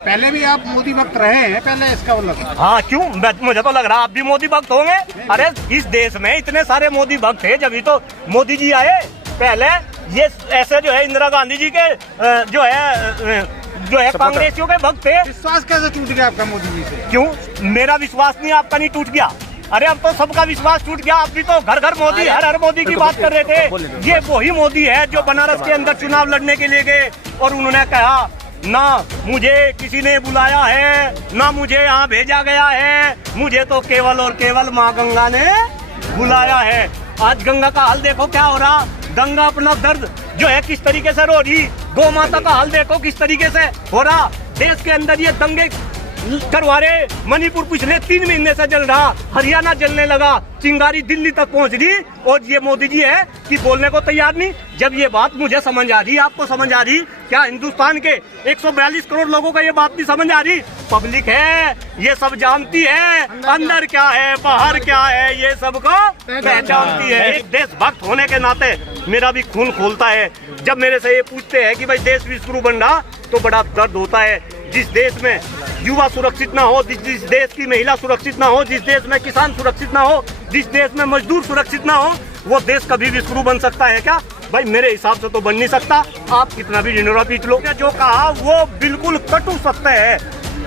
पहले भी आप मोदी भक्त रहे हैं, पहले इसका मतलब। हाँ क्यों, मुझे तो लग रहा आप भी मोदी भक्त होंगे। अरे इस देश में इतने सारे मोदी भक्त थे, जब तो मोदी जी आए। पहले ये ऐसे जो है इंदिरा गांधी जी के जो है कांग्रेसियों के भक्त थे। विश्वास कैसे टूट गया आपका मोदी जी से? क्यों मेरा विश्वास नहीं, आपका नहीं टूट गया? अरे अब तो सबका विश्वास टूट गया। आप भी तो घर घर मोदी, हर मोदी की बात कर रहे थे। ये वही मोदी है जो बनारस के अंदर चुनाव लड़ने के लिए गए और उन्होंने कहा ना मुझे किसी ने बुलाया है, ना मुझे यहाँ भेजा गया है, मुझे तो केवल और केवल माँ गंगा ने बुलाया है। आज गंगा का हाल देखो क्या हो रहा। गंगा अपना दर्द जो है किस तरीके से रो रही। गौ माता का हाल देखो किस तरीके से हो रहा। देश के अंदर ये दंगे करवा रहे। मणिपुर पिछले 3 महीने से जल रहा, हरियाणा जलने लगा, चिंगारी दिल्ली तक पहुंच रही और ये मोदी जी है कि बोलने को तैयार नहीं। जब ये बात मुझे समझ आ रही, आपको समझ आ रही, क्या हिंदुस्तान के 142 करोड़ लोगों को ये बात नहीं समझ आ रही? पब्लिक है, ये सब जानती है अंदर क्या है बाहर क्या है, ये सबको पहचानती है। एक देशभक्त होने के नाते मेरा भी खून खोलता है जब मेरे से ये पूछते हैं कि भाई देश विश्वगुरु बन रहा, तो बड़ा दर्द होता है। जिस देश में युवा सुरक्षित ना हो, जिस देश की महिला सुरक्षित ना हो, जिस देश में किसान सुरक्षित ना हो, जिस देश में मजदूर सुरक्षित ना हो, वो देश कभी विश्वगुरु बन सकता है क्या? भाई मेरे हिसाब से तो बन नहीं सकता। आप कितना भी ढिंढोरा पीट लो। जो कहा वो बिल्कुल कटु सत्य है।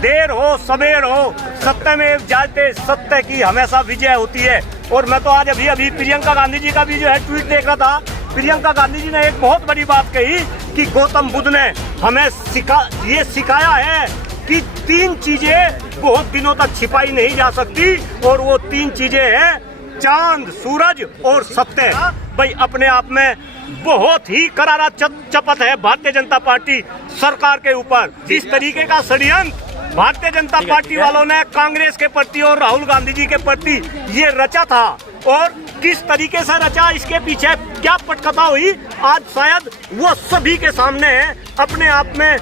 देर हो सबेर हो, सत्य में जाते, सत्य की हमेशा विजय होती है। और मैं तो आज अभी प्रियंका गांधी जी का भी जो है ट्वीट देख रहा था। प्रियंका गांधी जी ने एक बहुत बड़ी बात कही कि गौतम बुद्ध ने हमें सिखाया है कि 3 चीजें बहुत दिनों तक छिपाई नहीं जा सकती, और वो 3 चीजें हैं चांद, सूरज और सत्य। भाई अपने आप में बहुत ही करारा चपत है भारतीय जनता पार्टी सरकार के ऊपर। जिस तरीके का षड्यंत्र भारतीय जनता पार्टी वालों ने कांग्रेस के प्रति और राहुल गांधी जी के प्रति ये रचा था, और किस तरीके से रचा, इसके पीछे क्या पटकथा हुई, आज शायद वो सभी के सामने है। अपने आप में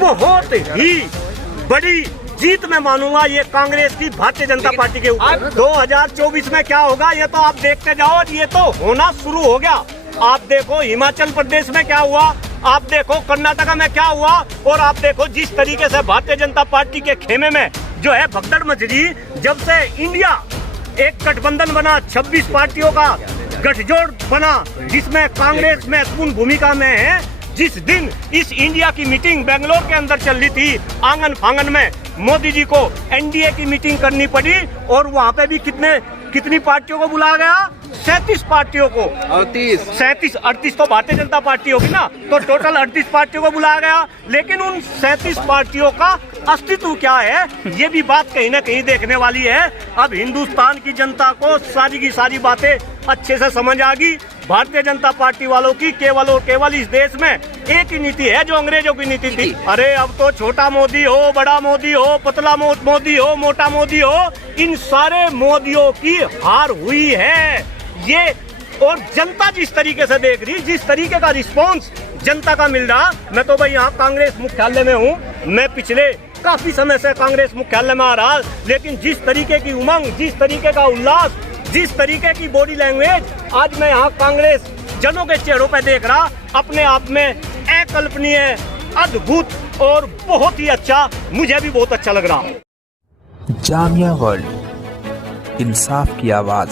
बहुत ही बड़ी जीत मैं मानूंगा ये कांग्रेस की भारतीय जनता पार्टी के ऊपर। 2024 में क्या होगा ये तो आप देखते जाओ, और ये तो होना शुरू हो गया। आप देखो हिमाचल प्रदेश में क्या हुआ, आप देखो कर्नाटका में क्या हुआ, और आप देखो जिस तरीके से भारतीय जनता पार्टी के खेमे में जो है भगदड़ मच रही। जब से इंडिया एक गठबंधन बना, 26 पार्टियों का गठजोड़ बना, जिसमें कांग्रेस महत्वपूर्ण भूमिका में है। जिस दिन इस इंडिया की मीटिंग बेंगलोर के अंदर चल रही थी, आंगन फांगन में मोदी जी को एनडीए की मीटिंग करनी पड़ी, और वहाँ पे भी कितनी पार्टियों को बुलाया गया? 37 पार्टियों को। 38 तो भारतीय जनता पार्टी होगी ना, तो टोटल 38 पार्टियों को बुलाया गया। लेकिन उन 37 पार्टियों का अस्तित्व क्या है, ये भी बात कहीं ना कहीं देखने वाली है। अब हिंदुस्तान की जनता को सारी की सारी बातें अच्छे से समझ आ गई। भारतीय जनता पार्टी वालों की केवल और केवल इस देश में एक ही नीति है जो अंग्रेजों की नीति थी। अरे अब तो छोटा मोदी हो, बड़ा मोदी हो, पतला मोदी हो, मोटा मोदी हो, इन सारे मोदियों की हार हुई है ये। और जनता जिस तरीके से देख रही, जिस तरीके का रिस्पॉन्स जनता का मिल रहा। मैं तो भाई यहाँ कांग्रेस मुख्यालय में हूँ, मैं पिछले काफी समय से कांग्रेस मुख्यालय में आ रहा, लेकिन जिस तरीके की उमंग, जिस तरीके का उल्लास, जिस तरीके की बॉडी लैंग्वेज आज मैं यहाँ कांग्रेस जनों के चेहरों पे देख रहा, अपने आप में अकल्पनीय, अद्भुत और बहुत ही अच्छा, मुझे भी बहुत अच्छा लग रहा। जामिया वर्ल्ड, इंसाफ की आवाज।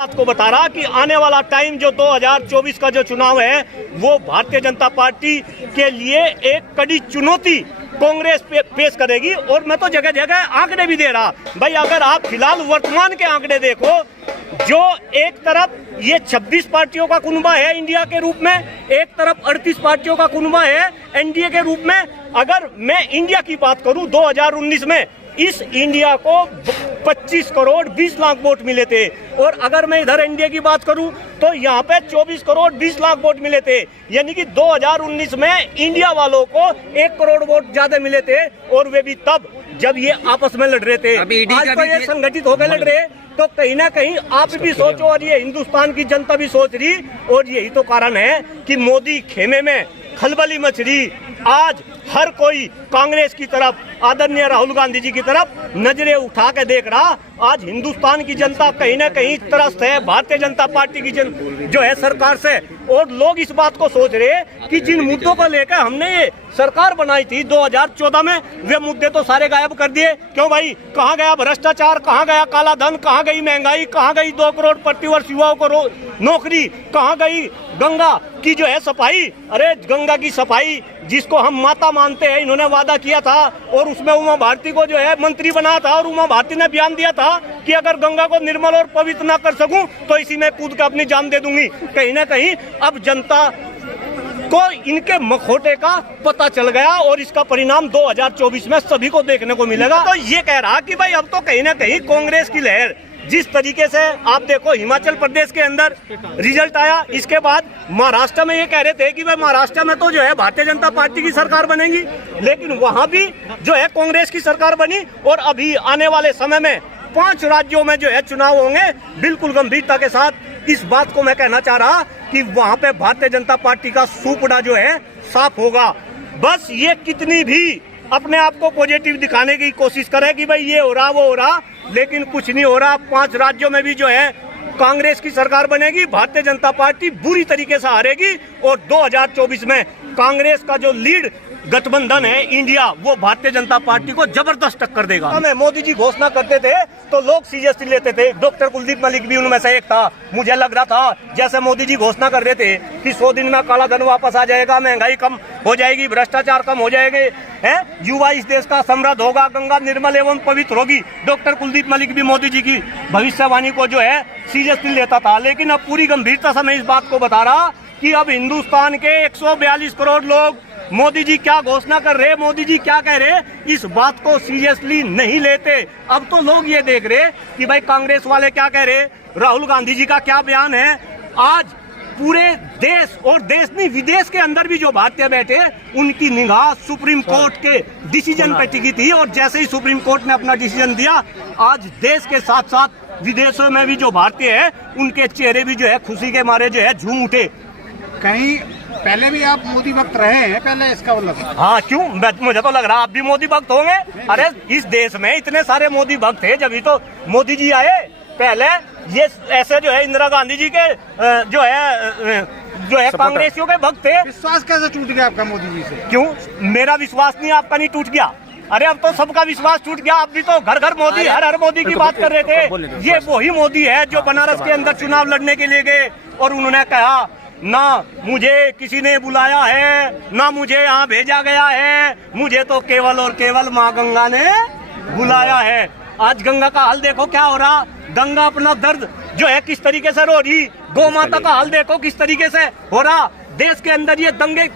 आपको बता रहा कि आने वाला टाइम जो 2024 का जो चुनाव है, वो भारतीय जनता पार्टी के लिए एक कड़ी चुनौती कांग्रेस पेश करेगी। और मैं तो जगह जगह आंकड़े भी दे रहा। भाई अगर आप फिलहाल वर्तमान के आंकड़े देखो, जो एक तरफ ये 26 पार्टियों का कुनबा है इंडिया के रूप में, एक तरफ 38 पार्टियों का कुनबा है एनडीए के रूप में। अगर मैं इंडिया की बात करूं, 2019 में इस इंडिया को 25 करोड़ 20 लाख वोट मिले थे, और अगर मैं इधर एनडीए की बात करूं तो यहाँ पे 24 करोड़ 20 लाख वोट मिले थे। यानी कि 2019 में इंडिया वालों को 1 करोड़ वोट ज्यादा मिले थे, और वे भी तब जब ये आपस में लड़ रहे थे। आज तो ये संगठित होकर लड़ रहे, तो कहीं ना कहीं आप भी सोचो और ये हिंदुस्तान की जनता भी सोच रही। और यही तो कारण है कि मोदी खेमे में खलबली मच रही, आज हर कोई कांग्रेस की तरफ, आदरणीय राहुल गांधी जी की तरफ नजरें उठा के देख रहा। आज हिंदुस्तान की जनता कहीं ना कहीं त्रस्त है भारतीय जनता पार्टी की जो है सरकार से, और लोग इस बात को सोच रहे हैं कि जिन मुद्दों को लेकर हमने ये सरकार बनाई थी 2014 में, वे मुद्दे तो सारे गायब कर दिए। क्यों भाई? कहाँ गया भ्रष्टाचार, कहाँ गया काला धन, कहाँ गई महंगाई, कहाँ गई 2 करोड़ प्रतिवर्ष युवाओं को नौकरी, कहाँ गई गंगा की जो है सफाई? अरे गंगा की सफाई जिसको हम माता मानते हैं, इन्होंने वादा किया था और उसमें उमा भारती को जो है मंत्री बनाया था, और उमा भारती ने बयान दिया था कि अगर गंगा को निर्मल और पवित्र ना कर सकूं तो इसी में कूद कर अपनी जान दे दूंगी। कहीं ना कहीं अब जनता को इनके मखौटे का पता चल गया और इसका परिणाम 2024 में सभी को देखने को मिलेगा। तो ये कह रहा कि भाई अब तो कहीं ना कहीं कांग्रेस की लहर, जिस तरीके से आप देखो हिमाचल प्रदेश के अंदर रिजल्ट आया, इसके बाद महाराष्ट्र में ये कह रहे थे कि भाई महाराष्ट्र में तो जो है भारतीय जनता पार्टी की सरकार बनेगी, लेकिन वहां भी जो है कांग्रेस की सरकार बनी। और अभी आने वाले समय में 5 राज्यों में जो है चुनाव होंगे। बिल्कुल गंभीरता के साथ इस बात को मैं कहना चाह रहा कि वहां पे भारतीय जनता पार्टी का सूपड़ा जो है साफ होगा। बस ये कितनी भी अपने आप को पॉजिटिव दिखाने की कोशिश करे कि भाई ये हो रहा वो हो रहा, लेकिन कुछ नहीं हो रहा। 5 राज्यों में भी जो है कांग्रेस की सरकार बनेगी, भारतीय जनता पार्टी बुरी तरीके से हारेगी और 2024 में कांग्रेस का जो लीड गठबंधन है इंडिया, वो भारतीय जनता पार्टी को जबरदस्त टक्कर देगा। हमें मोदी जी घोषणा करते थे तो लोग सीरियसली लेते थे। डॉक्टर कुलदीप मलिक भी उनमें से एक था। मुझे लग रहा था जैसे मोदी जी घोषणा कर रहे थे कि 100 दिन में काला धन वापस आ जाएगा, महंगाई कम हो जाएगी, भ्रष्टाचार कम हो जाएंगे, है युवा इस देश का समृद्ध होगा, गंगा निर्मल एवं पवित्र होगी। डॉक्टर कुलदीप मलिक भी मोदी जी की भविष्यवाणी को जो है सीरियसली लेता था। लेकिन अब पूरी गंभीरता से मैं इस बात को बता रहा कि अब हिंदुस्तान के 142 करोड़ लोग मोदी जी क्या घोषणा कर रहे, मोदी जी क्या कह रहे, इस बात को सीरियसली नहीं लेते। अब तो लोग ये देख रहे कि भाई कांग्रेस वाले क्या कह रहे, राहुल गांधी जी का क्या बयान है। आज पूरे देश और देश नहीं विदेश के अंदर भी जो भारतीय बैठे, उनकी निगाह सुप्रीम कोर्ट के डिसीजन पे टिकी थी, और जैसे ही सुप्रीम कोर्ट ने अपना डिसीजन दिया, आज देश के साथ साथ विदेशों में भी जो भारतीय है उनके चेहरे भी जो है खुशी के मारे जो है झूम उठे। कहीं पहले भी आप मोदी भक्त रहे हैं, पहले इसका मतलब? हाँ, क्यों? मुझे तो लग रहा आप भी मोदी भक्त होंगे। अरे इस देश में इतने सारे मोदी भक्त थे, जब तो मोदी जी आए। पहले ये ऐसे जो है इंदिरा गांधी जी के जो है कांग्रेसियों के भक्त थे। विश्वास कैसे टूट गया आपका मोदी जी से? क्यों? मेरा विश्वास नहीं, आपका नहीं टूट गया? अरे अब तो सबका विश्वास टूट गया। आप भी तो घर घर मोदी, हर मोदी की बात कर रहे थे। ये वही मोदी है जो बनारस के अंदर चुनाव लड़ने के लिए गए और उन्होंने कहा ना मुझे किसी ने बुलाया है, ना मुझे यहाँ भेजा गया है, मुझे तो केवल और केवल माँ गंगा ने बुलाया है। आज गंगा का हाल देखो क्या हो रहा। गंगा अपना दर्द जो है किस तरीके से रो रही। गौ माता का हाल देखो किस तरीके से हो रहा। देश के अंदर ये दंगे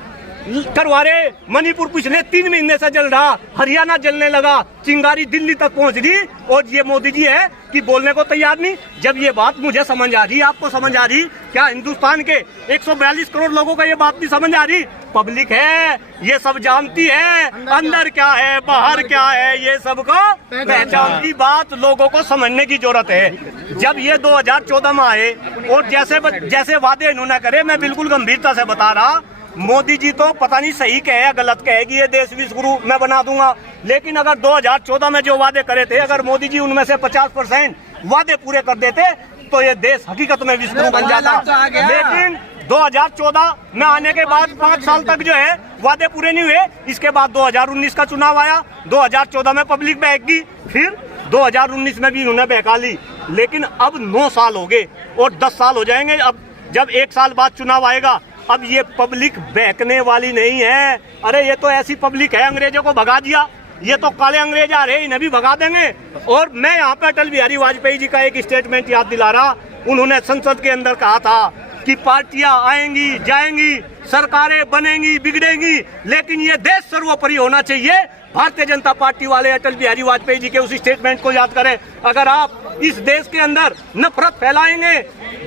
करवा रहे। मणिपुर पिछले 3 महीने से जल रहा, हरियाणा जलने लगा, चिंगारी दिल्ली तक पहुंच रही, और ये मोदी जी है कि बोलने को तैयार नहीं। जब ये बात मुझे समझ आ रही, आपको समझ आ रही क्या? हिंदुस्तान के 142 करोड़ लोगों को ये बात नहीं समझ आ रही। पब्लिक है, ये सब जानती है अंदर क्या है बाहर क्या है, ये सबको पहचान की बात लोगों को समझने की जरूरत है। जब ये 2014 में आए और जैसे वादे इन्होंने करे, मैं बिल्कुल गंभीरता से बता रहा, मोदी जी तो पता नहीं सही कहे या गलत कहे कि ये देश विश्व गुरु मैं बना दूंगा, लेकिन अगर 2014 में जो वादे करे थे, अगर मोदी जी उनमें से 50% वादे पूरे कर देते तो ये देश हकीकत में विश्व गुरु बन जाता। लेकिन 2014 में आने के बाद 5 साल तक जो है वादे पूरे नहीं हुए। इसके बाद 2019 का चुनाव आया, 2014 में पब्लिक बहक गई, फिर 2019 में भी उन्होंने बहका ली। लेकिन अब 9 साल हो गए और 10 साल हो जाएंगे। अब जब 1 साल बाद चुनाव आएगा, अब ये पब्लिक बहकने वाली नहीं है। अरे ये तो ऐसी पब्लिक है, अंग्रेजों को भगा दिया, ये तो काले अंग्रेज आ रहे, इन्हें भी भगा देंगे। और मैं यहाँ पे अटल बिहारी वाजपेयी जी का एक स्टेटमेंट याद दिला रहा। उन्होंने संसद के अंदर कहा था कि पार्टियां आएंगी जाएंगी, सरकारें बनेंगी बिगड़ेंगी, लेकिन ये देश सर्वोपरि होना चाहिए। भारतीय जनता पार्टी वाले अटल बिहारी वाजपेयी जी के उस स्टेटमेंट को याद करें। अगर आप इस देश के अंदर नफरत फैलाएंगे,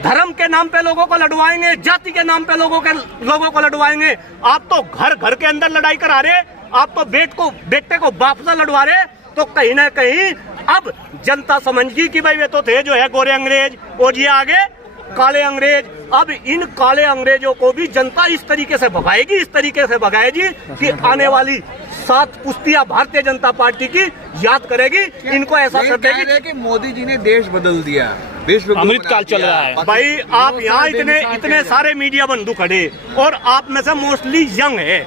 धर्म के नाम पे लोगों को लड़वाएंगे, जाति के नाम पे लोगों को लड़वाएंगे, आप तो घर घर के अंदर लड़ाई करा रहे, आप तो बेटे को बाप से लड़वा रहे, तो कहीं ना कहीं अब जनता समझ गई कि भाई वे तो थे जो है गोरे अंग्रेज, और ये आगे काले अंग्रेज। अब इन काले अंग्रेजों को भी जनता इस तरीके से भगाएगी, इस तरीके से भगाएगी कि आने वाली 7 पुश्तियां भारतीय जनता पार्टी की याद करेगी, इनको ऐसा कर देगी कि मोदी जी ने देश बदल दिया, विश्व अमृतकाल चल रहा है। भाई आप यहाँ इतने सारे मीडिया बंधु खड़े और आप में से मोस्टली यंग है।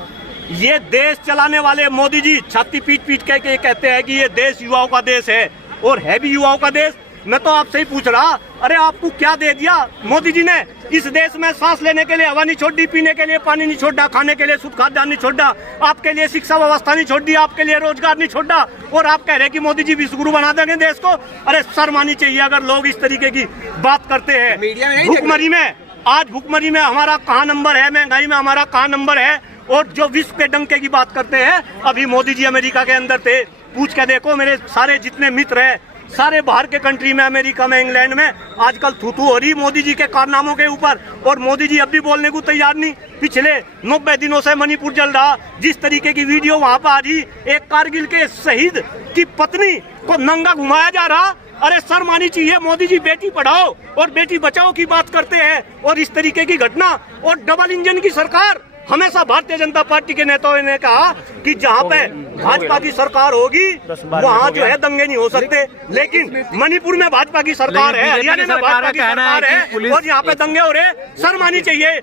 ये देश चलाने वाले मोदी जी छाती पीट पीट के कहते हैं कि ये देश युवाओं का देश है, और है भी युवाओं का देश। मैं तो आपसे ही पूछ रहा, अरे आपको क्या दे दिया मोदी जी ने? इस देश में सांस लेने के लिए हवा नहीं छोड़ी, पीने के लिए पानी नहीं छोड़ा, खाने के लिए शुद्ध खाद्यान्न नहीं छोड़ा, आपके लिए शिक्षा व्यवस्था नहीं छोड़ी, आपके लिए रोजगार नहीं छोड़ा, और आप कह रहे कि मोदी जी विश्व गुरु बना देंगे देश को। अरे शर्म आनी चाहिए अगर लोग इस तरीके की बात करते हैं। भुखमरी में आज भुखमरी में हमारा कहाँ नंबर है, महंगाई में हमारा कहाँ नंबर है, और जो विश्व के डंके की बात करते हैं। अभी मोदी जी अमेरिका के अंदर थे, पूछ के देखो मेरे सारे जितने मित्र हैं सारे बाहर के कंट्री में, अमेरिका में, इंग्लैंड में आजकल थूथू हो रही मोदी जी के कारनामों के ऊपर, और मोदी जी अब भी बोलने को तैयार नहीं। पिछले 90 दिनों से मणिपुर जल रहा, जिस तरीके की वीडियो वहां पर आ रही, एक कारगिल के शहीद की पत्नी को नंगा घुमाया जा रहा। अरे शर्म आनी चाहिए। मोदी जी बेटी पढ़ाओ और बेटी बचाओ की बात करते हैं, और इस तरीके की घटना, और डबल इंजन की सरकार। हमेशा भारतीय जनता पार्टी के नेताओं ने कहा कि जहां पे भाजपा की सरकार होगी वहां जो है दंगे नहीं हो सकते, लेकिन मणिपुर में भाजपा की सरकार है, हरियाणा में भाजपा की सरकार है, और यहाँ पे दंगे हो रहे। शर्म आनी चाहिए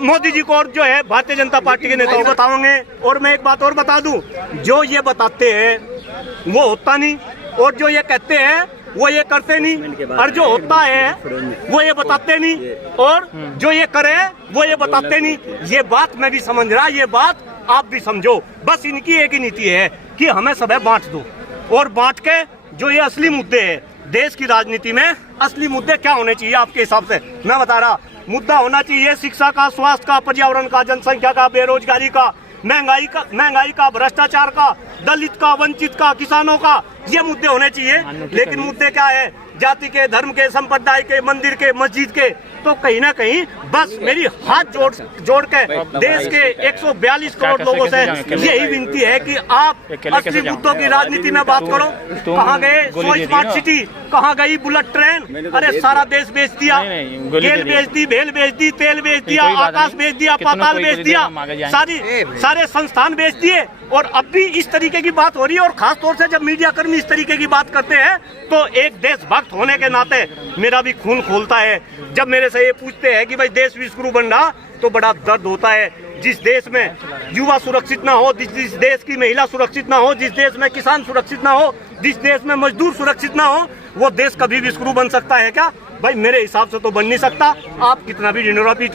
मोदी जी को, और जो है भारतीय जनता पार्टी के नेताओं बताओगे। और मैं एक बात और बता दूं, जो ये बताते हैं वो होता नहीं, और जो ये कहते हैं वो ये करते नहीं, और जो होता है वो ये बताते नहीं, और जो ये करे वो ये बताते नहीं। ये बात मैं भी समझ रहा, ये बात आप भी समझो। बस इनकी एक ही नीति है कि हमें सब बांट दो, और बांट के जो ये असली मुद्दे हैं देश की राजनीति में, असली मुद्दे क्या होने चाहिए आपके हिसाब से? मैं बता रहा, मुद्दा होना चाहिए शिक्षा का, स्वास्थ्य का, पर्यावरण का, जनसंख्या का, बेरोजगारी का, महंगाई का, भ्रष्टाचार का, दलित का, वंचित का, किसानों का, ये मुद्दे होने चाहिए। लेकिन मुद्दे क्या है? जाति के, धर्म के, संप्रदाय के, मंदिर के, मस्जिद के। तो कहीं ना कहीं बस मेरी हाथ जोड़ के देश के 142 करोड़ लोगों से यही विनती है कि आप असली मुद्दों की राजनीति में बात करो। कहाँ गए स्मार्ट सिटी, कहाँ गई बुलेट ट्रेन? अरे सारा देश बेच दिया, गेल बेच दी, भेल बेच दी, तेल बेच दिया, आकाश बेच दिया, पाताल बेच दिया, सारे संस्थान बेच दिए, और अब भी इस तरीके की बात हो रही है। और खास तौर से जब मीडिया कर्मी इस तरीके की बात करते हैं तो एक देशभक्त होने के नाते मेरा भी खून खोलता है। जब मेरे से ये पूछते हैं कि भाई देश विश्व गुरु बन रहा, तो बड़ा दर्द होता है। जिस देश में युवा सुरक्षित ना हो, जिस देश की महिला सुरक्षित ना हो, जिस देश में किसान सुरक्षित ना हो, जिस देश में मजदूर सुरक्षित ना हो, वो देश कभी विश्व गुरु बन सकता है क्या? भाई मेरे हिसाब से तो बन नहीं सकता। आप कितना भी ढिंढोरा पीट